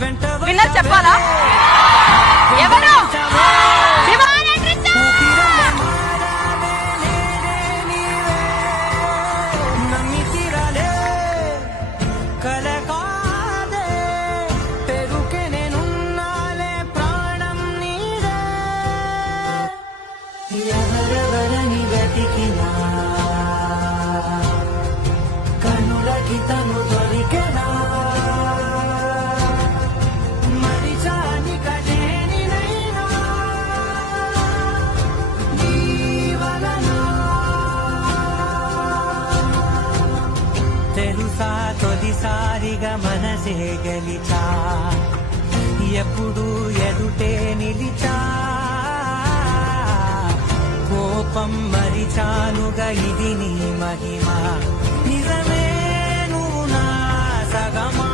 Winner చెప్పాలా? ఎవరు? ఎవరెవరని వెతికినా కనులకి తను దొరికెనా మరిచాని కదేనినైనా నీ వలన తెలుసా తొలిసారిగా మనసే గెలిచా ఎప్పుడు ఎదుటే నిలిచా కోపం మరిచానుగా ఇది నీ మహిమ నిజమే నువ్వు నా సగమా